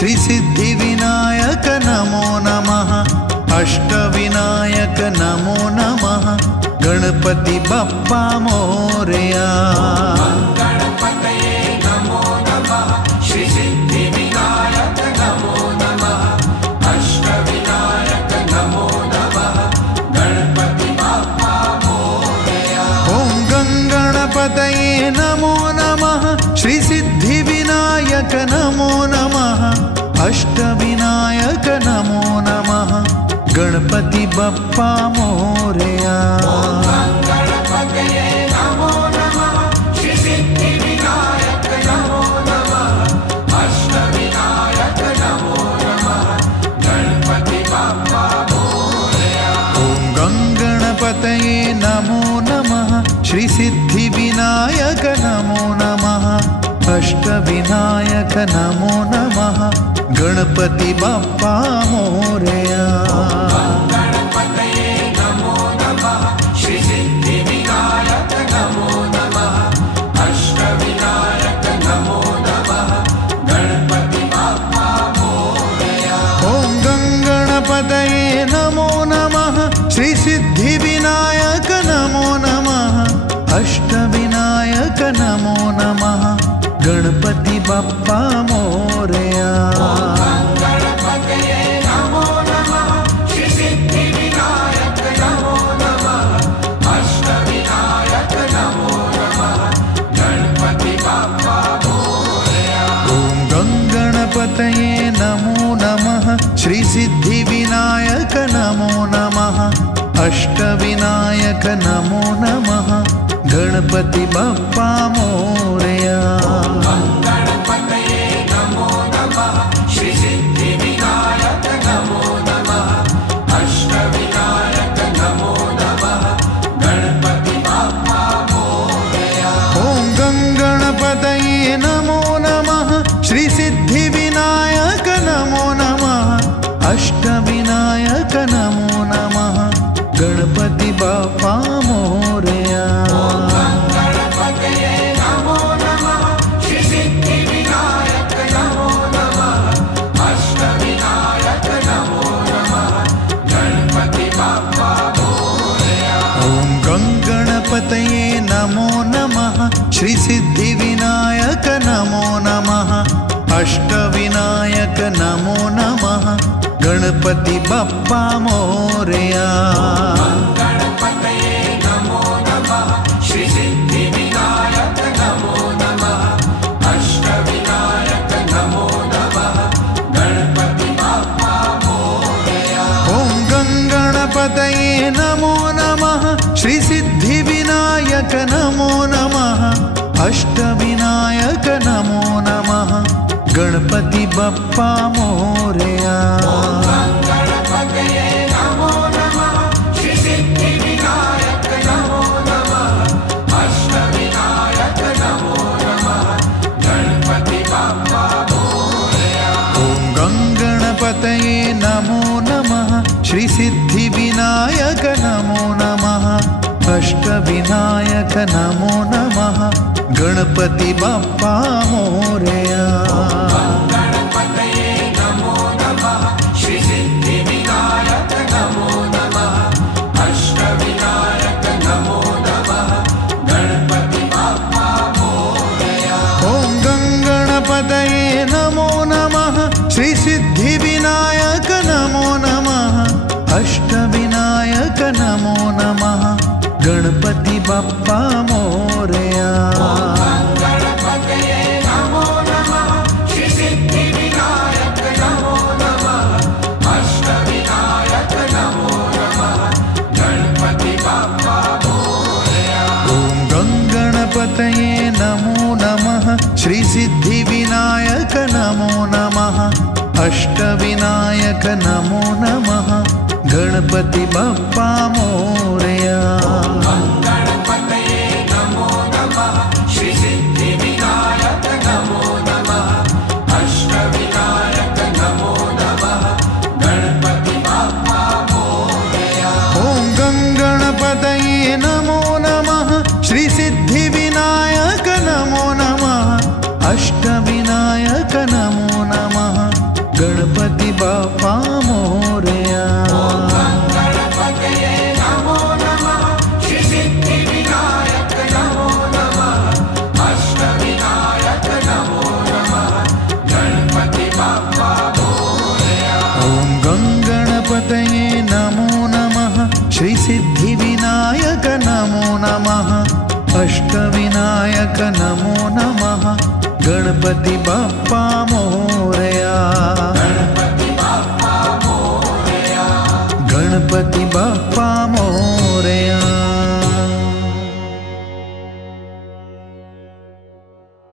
श्री सिद्धिविनायक नमो नमः। अष्टविनायक नमो नमः। गणपति बप्पा मोरया। गणपतये नमो नमः। श्री सिद्धिविनायक नमो नमः। अष्टविनायक नमो नमः। गणपति बप्पा मोरया। ओम गणपतये नमो नमः। श्री सिद्धिविनायक नमो नमः। अष्टविनायक नमो नमः। गणपति बप्पा मोरया। गणपतये नमो नमः। श्री सिद्धिविनायक नमो नमः। अष्टविनायक नमो नमः। गणपति बप्पा मोरया। ओम गणपतये नमो नमः। श्री सिद्धिविनायक नमो नमः। अष्टविनायक नमो नमः। गणपति बप्पा मोरया। गणपतये नमो नमः। श्री सिद्धिविनायक नमो नमः। अष्टविनायक नमो नमः। गणपति बप्पा मोरया। ओम गणपतये नमो नमः। श्री सिद्धिविनायक नमो नमः। अष्टविनायक नमो नमः। गणपति बप्पा मोरया। गणपतये नमो नमः। श्री सिद्धिविनायक नमो नमः। अष्टविनायक नमो नमः। गणपति बप्पा मोरया। ओम गणपतये नमो नमः। श्री सिद्धिविनायक नमो नमः। अष्टविनायक नमो नमः। गणपति बप्पा मोरया। गणपतये नमो नमः। श्री सिद्धिविनायक नमो नमः। अष्टविनायक नमो नमः। गणपति बप्पा मोरया। ओम गणपतये नमो नमः। श्री सिद्धिविनायक नमो नमः। अष्टविनायक नमो नमः। गणपति बप्पा मोरया। गणपतये नमो नमः। श्री सिद्धिविनायक नमो नमः। अष्टविनायक नमो नमः। गणपति बप्पा मोरया। ओम गणपतये नमो नमः। श्री सिद्धिविनायक नमो नमः। अष्टविनायक नमो नमः। गणपति बप्पा मोरया। गणपतये नमो नमः। श्री सिद्धिविनायक नमो नमः। अष्टविनायक नमो नमः। गणपति बप्पा मोरया। ओम गणपतये नमो नमः। श्री सिद्धिविनायक नमो नमः। अष्टविनायक नमो नमः। गणपति बप्पा मोरया। गणपतये नमो नमः। श्री सिद्धिविनायक नमो नमः। अष्टविनायक नमो नमः। गणपति बप्पा मोरया। ओम गणपतये नमो नमः। श्री सिद्धिविनायक नमो नमः। अष्टविनायक नमो नमः। गणपति बप्पा मोरया। गणपतये नमो नमः। श्री सिद्धिविनायक नमो नमः। अष्टविनायक नमो नमः। गणपति बप्पा मोरया। ओम गणपतये नमो नमः। श्री सिद्धिविनायक नमो नमः। अष्टविनायक नमो नमः। गणपति बप्पा मोरया। गणपतये नमो नमः। श्री सिद्धिविनायक नमो नमः। अष्टविनायक नमो नमः। गणपति बप्पा मोरया। ओम गणपतये नमो नमः। श्री सिद्धिविनायक नमो नमः। अष्टविनायक नमो नमः। गणपति बप्पा मोरया। गणपतये नमो नमः। श्री सिद्धिविनायक नमो नमः। अष्टविनायक नमो नमः। गणपति बप्पा मोरया। ओम गणपतये नमो नमः। श्री सिद्धिविनायक नमो नमः। अष्टविनायक नमो नमः। नमो नमः गणपति बप्पा मोरया गणपति बाप्पा मोरया गणपति